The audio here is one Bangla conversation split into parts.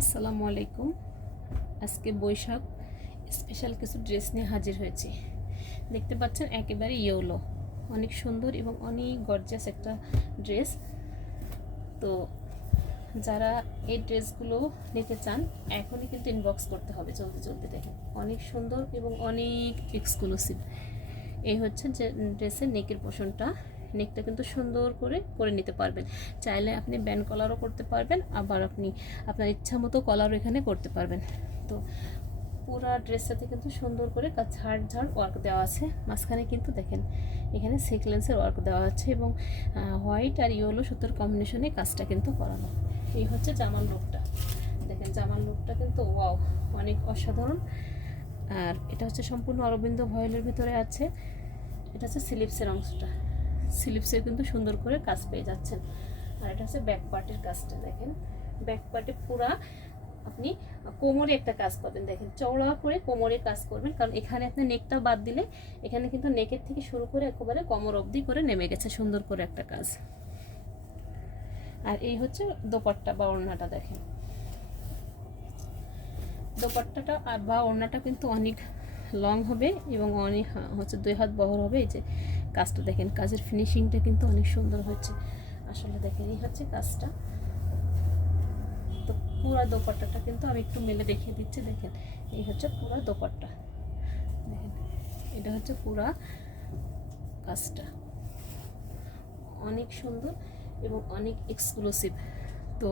আসসালামু আলাইকুম। আজকে বৈশাখ স্পেশাল কিছু ড্রেস নিয়ে হাজির হয়েছি। দেখতে পাচ্ছেন একেবারে ইয়েলো অনেক সুন্দর এবং অনেক গর্জাস একটা ড্রেস তো যারা এই ড্রেসগুলো নিতে চান, এখনই কিন্তু ইনবক্স করতে হবে। চলতে চলতে দেখেন, অনেক সুন্দর এবং অনেক এক্সক্লুসিভ এই হচ্ছে যে ড্রেসের নেকের পোষণটা নেকটা কিন্তু সুন্দর করে করে নিতে পারবেন। চাইলে আপনি ব্যান্ড কলারও করতে পারবেন, আবার আপনি আপনার ইচ্ছা মতো কলারও এখানে করতে পারবেন। তো পুরো ড্রেসটাতে কিন্তু সুন্দর করে ঝাড় ঝাড় ওয়ার্ক দেওয়া আছে। মাঝখানে কিন্তু দেখেন, এখানে সিকলেন্সের ওয়ার্ক দেওয়া আছে এবং হোয়াইট আর ইয়েলো সুতোর কম্বিনেশনে কাজটা কিন্তু করানো। এই হচ্ছে জামার লুকটা দেখেন জামার লুকটা কিন্তু ওয়াও অনেক অসাধারণ। আর এটা হচ্ছে সম্পূর্ণ অরবিন্দ ভয়েলের ভিতরে আছে। এটা হচ্ছে স্লিপসের অংশটা। স্লিপসের কিন্তু সুন্দর করে কাজ পেয়ে যাচ্ছেন। আর এটা হচ্ছে ব্যাক পার্টের কাজটা, দেখেন। ব্যাক পার্টে পুরা আপনি কোমরে একটা কাজ করবেন দেখেন। চওড়া করে কোমরে কাজ করবেন, কারণ এখানে আপনি নেকটা বাদ দিলে এখানে কিন্তু নেকের থেকে শুরু করে একেবারে কোমর অবধি করে নেমে গেছে, সুন্দর করে একটা কাজ। আর এই হচ্ছে দোপাট্টা বা ওড়নাটা, দেখেন। দোপাট্টাটা আর বা ওড়নাটা কিন্তু অনেক লং হবে এবং অনেক, হচ্ছে দুই হাত বহর হবে, এই যে কাজটা দেখেন, কাজের ফিনিশিংটা কিন্তু অনেক সুন্দর হচ্ছে আসলে দেখেন, এই হচ্ছে কাজটা। তো পুরো দোপাট্টাটা কিন্তু আমি একটু মেলে দেখিয়ে দিচ্ছি, দেখেন। এই হচ্ছে পুরো দোপাট্টা। দেখেন, এটা হচ্ছে পুরা কাজটা। অনেক সুন্দর এবং অনেক এক্সক্লুসিভ তো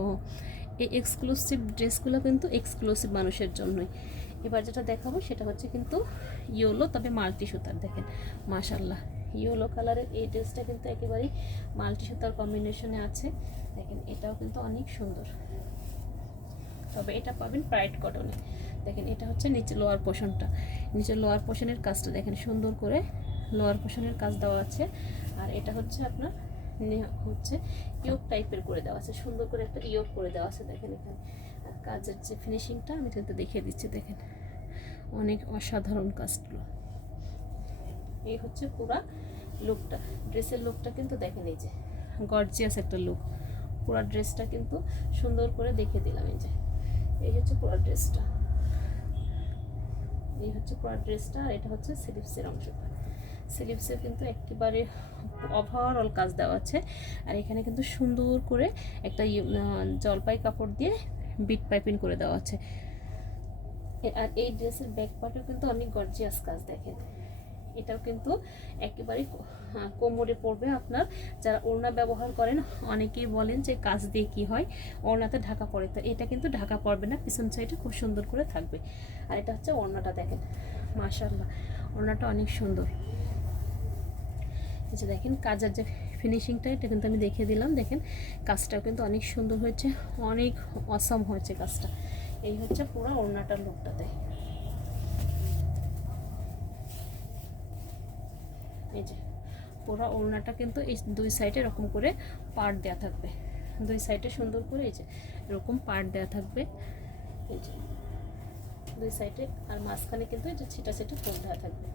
এই এক্সক্লুসিভ ড্রেসগুলো কিন্তু এক্সক্লুসিভ মানুষের জন্যই। এবার যেটা দেখাবো, সেটা হচ্ছে কিন্তু ইয়োলো, তবে মাল্টি সুতার, দেখেন। মাশাল্লাহ ইয়েলো কালারের এই ড্রেসটা কিন্তু একেবারেই মাল্টি সুতার কম্বিনেশনে আছে। দেখেন, এটাও কিন্তু অনেক সুন্দর। তবে এটা পাবেন প্রাইড কটনে দেখেন, এটা হচ্ছে নিচে লোয়ার পোর্শনটা নিচে লোয়ার পোর্শনের কাজটা দেখেন, সুন্দর করে লোয়ার পোর্শনের কাজ দেওয়া আছে। আর এটা হচ্ছে আপনার হচ্ছে ইয়োগ টাইপের করে দেওয়া আছে। সুন্দর করে একটা ইয়োগ করে দেওয়া আছে, দেখেন এখানে। আর কাজের যে ফিনিশিংটা আমি কিন্তু দেখিয়ে দিচ্ছি, দেখেন। অনেক অসাধারণ কাজগুলো। এই হচ্ছে পুরা লুকটা ড্রেসের লুকটা কিন্তু দেখেন এই যে গর্জিয়াস একটা লুক পুরো ড্রেসটা কিন্তু সুন্দর করে দেখে দিলাম এই যে। এই হচ্ছে পুরো ড্রেসটা এই হচ্ছে পুরো ড্রেসটা আর এটা হচ্ছে স্লিপসের অংশটা স্লিপসের কিন্তু একেবারে ওভারঅল কাজ দেওয়া আছে। আর এখানে কিন্তু সুন্দর করে একটা জলপাই কাপড় দিয়ে বিট পাইপিং করে দেওয়া আছে। আর এই ড্রেসের ব্যাক পার্টও কিন্তু অনেক গর্জিয়াস কাজ দেখেন। এটাও কিন্তু একেবারে কোমরে পড়বে আপনার। যারা ওড়না ব্যবহার করেন, অনেকেই বলেন যে কাজ দিয়ে কি হয়? ওড়নাতে ঢাকা পড়ে। তো এটা কিন্তু ঢাকা পড়বে না, পিছন সাইডে খুব সুন্দর করে থাকবে। আর এটা হচ্ছে ওড়নাটা দেখেন। মাশাল্লাহ ওড়নাটা অনেক সুন্দর। যে দেখেন, কাজের যে ফিনিশিংটা এটা কিন্তু আমি দেখিয়ে দিলাম। দেখেন, কাজটাও কিন্তু অনেক সুন্দর হয়েছে, অনেক অসম হয়েছে কাজটা। এই হচ্ছে পুরো ওড়নাটার লুকটাতে এই যে, পুরো ওড়নাটা কিন্তু এই দুই সাইডে এরকম করে পার্ট দেওয়া থাকবে। দুই সাইডে সুন্দর করে এই যে এরকম পার্ট দেওয়া থাকবে। এই যে, দুই সাইডে আর মাঝখানে কিন্তু এই যে ছিটা ছিটা ফুল দেওয়া থাকবে।